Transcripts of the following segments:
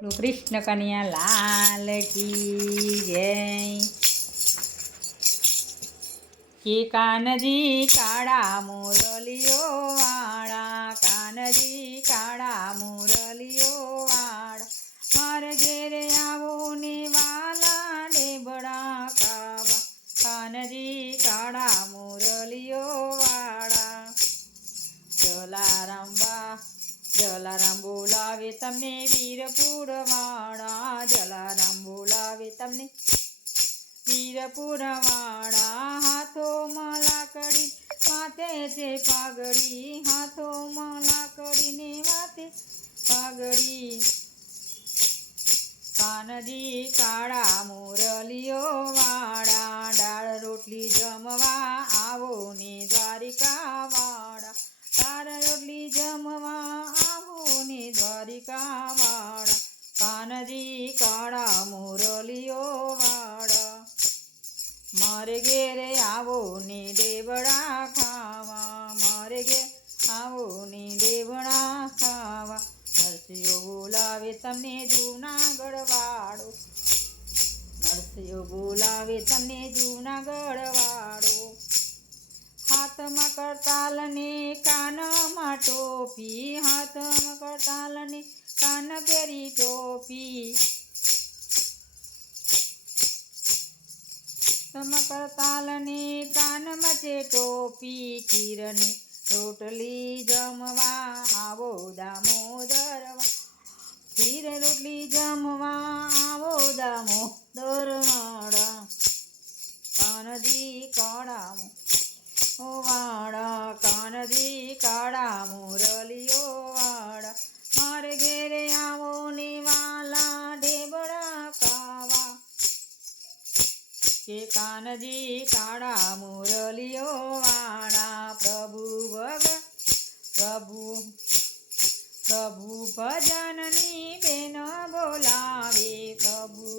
કૃષ્ણ કન્યા લાલ કી જય। કે કાનજી કાળા મુરલીઓ વાળા, કાનજી કાળા મુરલીઓ વાળા, મારે ઘેરે આવો ને વાલા ઢેબડા ખાવા, કાનજી કાળા મુરલીઓ વાળા। જલારામ બોલાવે તમને વીરપુર વાળા, જલારામ બોલાવે તમને વીરપુર વાળા। હાથોમાં લાકડી માથે છે પાઘડી, હાથોમાં લાકડી ને માથે પાઘડી, કાનજી કાળા મુરલીઓ વાળા, દાળ રોટલી જમવા આવો ને દ્વારિકા વાળા, દાળ રોટલી જમવા આવો ને દ્વારિકા વાળા, કાનજી કાળા મુરલીઓ વાળા। મારે ઘેરે આવો ને ઢેબડા ખાવા, મારે ઘેર આવો ને ઢેબડા ખાવા, નરસિંહો બોલાવે તમને જૂનાગઢ વાળો, નરસિંહો બોલાવે તમને જૂનાગઢ વાળો। હાથમાં કરતાલ ને કાનમાં ટોપી, હાથમાં કરતાલ ને કાન પહેરી ટોપી, હાથમાં કરતાલ ને કાનમાં છે ટોપી, ખીરની રોટલી જમવા આવો દામોદર, ખીર રોટલી જમવા આવો દામોદર વાળા, કાનજી કાળા વાળા, કાનજી કાળા મુરલીઓ વાળા, મારે ઘેરે આવો ને વાલા ઢેબડા ખાવા, કે કાનજી કાળા મુરલીઓ વાળા। પ્રભુ ભજનની બેન બોલાવે, પ્રભુ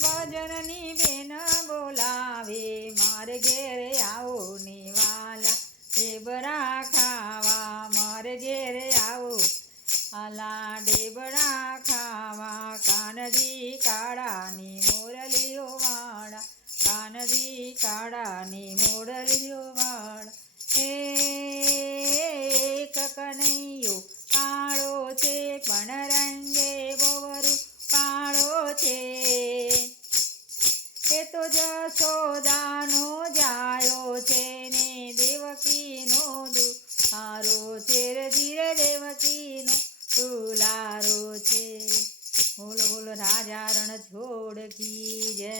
ભજનની બેન બોલાવે, મારે ઘેરે આવો ને વાલા ઢેબડા ખાવા, મારે ઘેરે આવો વાલા ઢેબડા ખાવા, કાનજી કાળાની મુરલીઓ વાળા, કાનજી કાળાની મુરલીઓ વાળા। એક કનૈયો કાળો છે પણ રંગે બોવરું કાળો છે, એ તો જશોદાનો જાયો છે ને દેવકીનો દુલારો છે રે, ધીરે દેવકીનો દુલારો છે। બોલો બોલો રાજા રણછોડ કી જય।